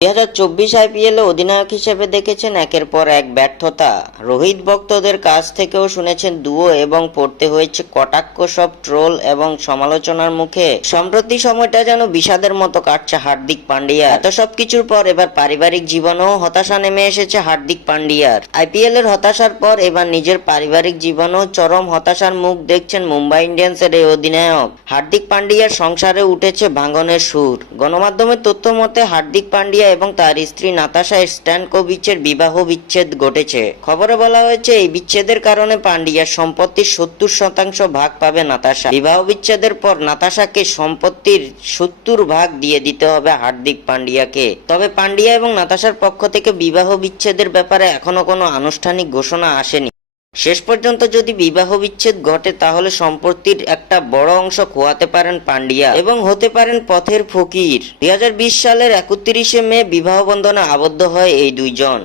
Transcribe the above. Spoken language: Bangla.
2024 আইপিএলে অধিনায়ক হিসেবে দেখেছেন একের পর এক ব্যর্থতা। রোহিত ভক্তদের কাছ থেকেও শুনেছেন দুয়ো এবং পড়তে হয়েছে কটাক্ষ সব ট্রোল এবং সমালোচনার মুখে। সম্প্রতি সময়টা যেন বিষাদের মতো কাটছে হার্দিক পান্ডিয়া। এত সবকিছুর পর এবার পারিবারিক জীবনেও হতাশা নেমে এসেছে হার্দিক পান্ডিয়ার। আইপিএলের হতাশার পর এবার নিজের পারিবারিক জীবনেও চরম হতাশার মুখ দেখছেন মুম্বাই ইন্ডিয়ান্সের এই অধিনায়ক। হার্দিক পান্ডিয়ার সংসারে উঠেছে ভাঙনের সুর। গণমাধ্যমের তথ্য মতে হার্দিক পান্ডিয়া এবং তার স্ত্রী নাতাশা স্ট্যানকোভিচের বিবাহ বিচ্ছেদ ঘটেছে। খবরে বলা হয়েছে এই বিচ্ছেদের কারণে পান্ডিয়ার সম্পত্তির 70% ভাগ পাবে নাতাশা। বিবাহ বিচ্ছেদের পর নাতাশাকে সম্পত্তির 70 ভাগ দিয়ে দিতে হবে হার্দিক পান্ডিয়াকে। তবে পান্ডিয়া এবং নাতাশার পক্ষ থেকে বিবাহ বিচ্ছেদের ব্যাপারে এখনো কোনো আনুষ্ঠানিক ঘোষণা আসেনি। শেষ পর্যন্ত যদি বিবাহ বিচ্ছেদ ঘটে তাহলে সম্পত্তির একটা বড় অংশ খোয়াতে পারেন পান্ডিয়া এবং হতে পারেন পথের ফকির। 2020 সালের 31শে মে বিবাহ বন্ধনে আবদ্ধ হয় এই দুইজন।